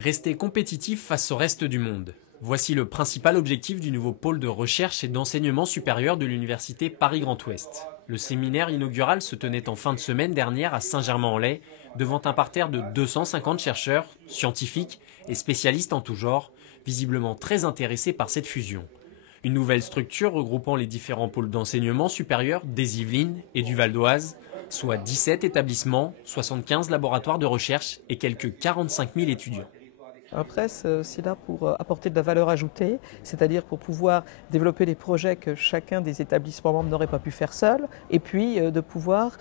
Rester compétitif face au reste du monde. Voici le principal objectif du nouveau pôle de recherche et d'enseignement supérieur de l'université Paris-Grand Ouest. Le séminaire inaugural se tenait en fin de semaine dernière à Saint-Germain-en-Laye, devant un parterre de 250 chercheurs, scientifiques et spécialistes en tout genre, visiblement très intéressés par cette fusion. Une nouvelle structure regroupant les différents pôles d'enseignement supérieur des Yvelines et du Val d'Oise, soit 17 établissements, 75 laboratoires de recherche et quelques 45 000 étudiants. Après, c'est aussi là pour apporter de la valeur ajoutée, c'est-à-dire pour pouvoir développer des projets que chacun des établissements membres n'aurait pas pu faire seul, et puis de pouvoir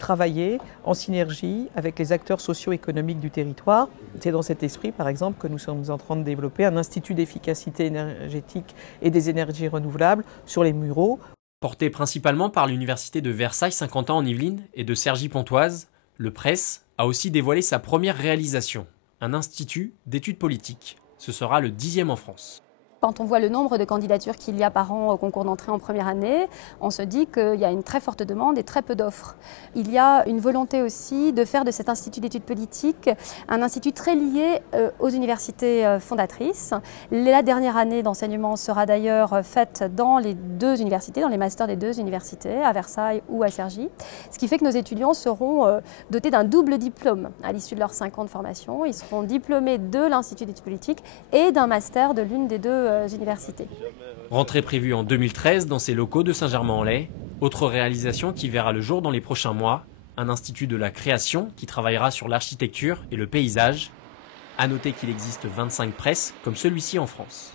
travailler en synergie avec les acteurs socio-économiques du territoire. C'est dans cet esprit, par exemple, que nous sommes en train de développer un institut d'efficacité énergétique et des énergies renouvelables sur les Mureaux. Porté principalement par l'université de Versailles-Saint-Quentin en Yvelines et de Cergy-Pontoise, le PRES a aussi dévoilé sa première réalisation, un institut d'études politiques. Ce sera le 10e en France. Quand on voit le nombre de candidatures qu'il y a par an au concours d'entrée en première année, on se dit qu'il y a une très forte demande et très peu d'offres. Il y a une volonté aussi de faire de cet institut d'études politiques un institut très lié aux universités fondatrices. La dernière année d'enseignement sera d'ailleurs faite dans les deux universités, dans les masters des deux universités, à Versailles ou à Cergy. Ce qui fait que nos étudiants seront dotés d'un double diplôme à l'issue de leurs 5 ans de formation. Ils seront diplômés de l'Institut d'études politiques et d'un master de l'une des deux universités. Rentrée prévue en 2013 dans ces locaux de Saint-Germain-en-Laye. Autre réalisation qui verra le jour dans les prochains mois, un institut de la création qui travaillera sur l'architecture et le paysage. À noter qu'il existe 25 presses comme celui-ci en France.